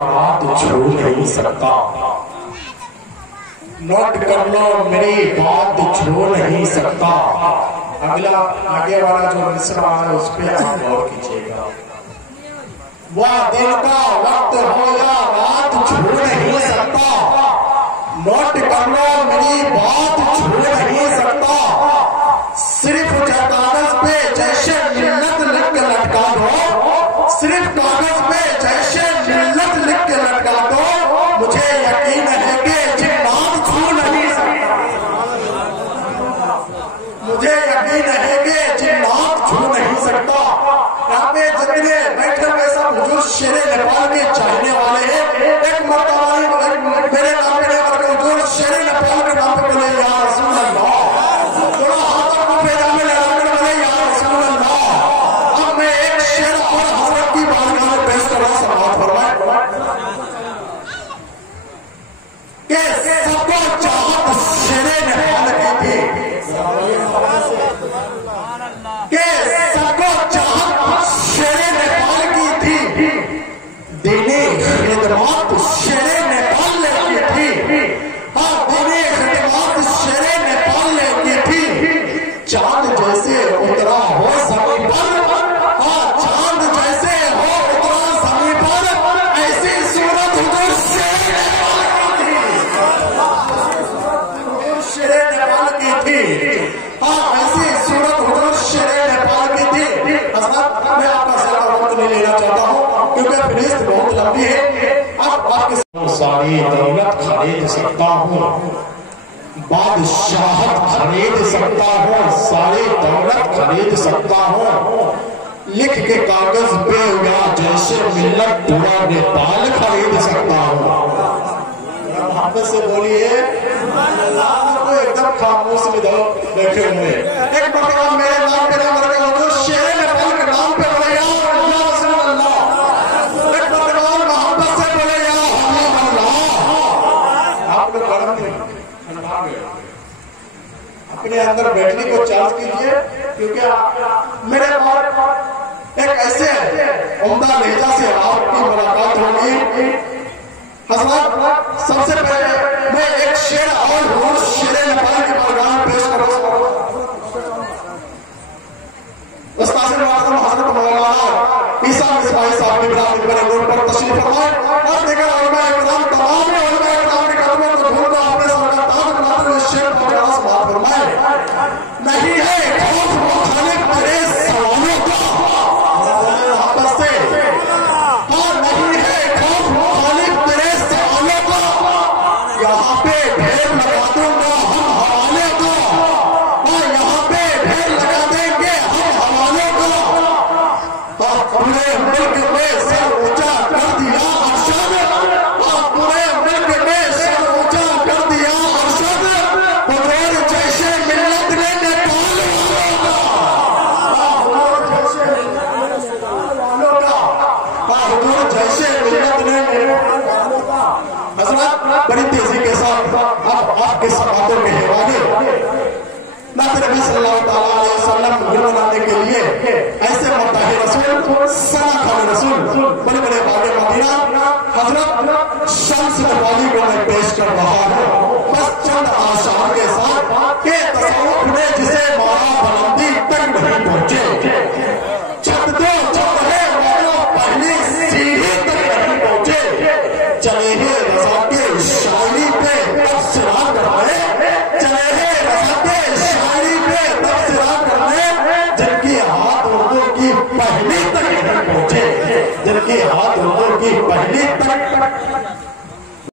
बात छू नहीं सकता। नोट कर लो मेरी बात छू नहीं सकता। अगला आगे वाला जो मिसरा है उस पर आप गौर कीजिएगा। वह दिन का वक्त हो या रात छू नहीं सकता। नोट कर लो मेरी बात छू नहीं सकता। सिर्फ कागज पे जैसे मिन्नत लिख के लटका दो, सिर्फ कागज पे जैसे मिन्नत लिख के लटका दो, मुझे यकीन है कि जिन्नात छू नहीं सकता। मुझे यकीन है कि जिन्नात छू नहीं सकता। यहाँ पे जितने बैठे हुए सब हुजूर शेरे नेपाल के चाहने वाले हैं, एक मरतबा मेरे नाम पे हुजूर शेरे नेपाल के नाम पे बोले या रसूल अल्लाह। थोड़ा हाथों को पैजामे लगाकर बोले या रसूल अल्लाह। अब मैं एक शेर और हजरत की बारगाह में पेश कर रहा हूं, समाअत फरमाएं कि सबको चाहत शेरे नेपाल की थी, कि सबको चाहत शेरे नेपाल की थी, दीने खिदमत शेरे नेपाल की थी। हाँ, दीने खिदमत शेरे नेपाल की थी। चांद जैसे उतरा हो जमीन पर, हाँ चांद जैसे हो उतरा जमीन पर, ऐसी सूरत हुजूर शेरे नेपाल की थी। शेरे नेपाल की थी, हाँ ऐसी सूरत हुजूर शेरे नेपाल की थी। हज़रत मैं आपका ज्यादा वक्त नहीं लेना चाहता हूँ क्योंकि फहरिस्त बहुत लंबी है। अब आपके सारी दौलत खरीद सकता हूँ, बादशाहत खरीद सकता हूँ, सारी दौलत खरीद सकता हूँ, लिख के कागज पे या जैसे मिल्लत पूरा नेपाल खरीद सकता हूँ। मोहब्बत से बोलिए, एकदम खामोश में बैठे हुए एक मरतबा मेरे नाम पे नाम रखे हो तो शेर नेपाल के नाम पे बोले या रसूल अल्लाह। एक मरतबा मोहब्बत से बोले या अल्लाह। आप लोग गरम ठंडा गए, अपने अंदर बैठने को चार्ज कीजिए क्योंकि मेरे एक ऐसे उम्दा लहजा से आपकी मुलाकात होगी। हज़रत सबसे पहले मैं एक शेर और शेर नेपाल के प्रोग्राम पेश करूंगा। उस्ताद मुआज़्ज़म हज़रत मौलाना ईसा मिसबाही साहब इब्राहिम बड़े रोड पर तशरीफ फरमाए और देखा उलमा इकराम तमाम उलमा इकराम के कदमों को धूल को आपने सबका ताज बनाते हुए शेर पहुंचाना समाप्त फरमाए। नहीं है खौफ मुखालिफ तेरे सवालों का, मोहब्बत से हाँ नहीं है खौफ मुखालिफ तेरे सवालों का, यहाँ पे ढेर लगा दूंगा हम हवाले को, हाँ यहाँ पे ढेर लगा देंगे हम हवाले को। पूरे मुल्क में सर ऊंचा कर दिया अरशद, पूरे मुल्क में सर ऊंचा कर दिया अरशद, हुजूर जैसे मिल्लत ने नेपाल वालों का, हुजूर जैसे मिल्लत ने नेपाल वालों का। हज़रत बड़ी तेजी के साथ अब आपके समातों के हवाले नबी सल्लल्लाहु अलैहि वसल्लम मनाने के लिए ऐसे मुत्ताहिद रसूल सना खाने रसूल बड़े बड़े बागे मदीना हज़रत शम्स नवाली को मैं पेश कर रहा हूँ बस चंद आशार के साथ के तसव्वुफ ने जिसे मारा बुलंदी तक नहीं पहुंचे, छत दो चौधरे वालों पहली सीढ़ी तक नहीं पहुंचे, चले ही रज़ा के शायरी पे तबसरा करने, चले ही रज़ा के शायरी पे तबसरा करने, जिनकी हाथ उर्दू की पहली तक नहीं पहुंचे, जिनकी हाथ उर्दू की पहली तक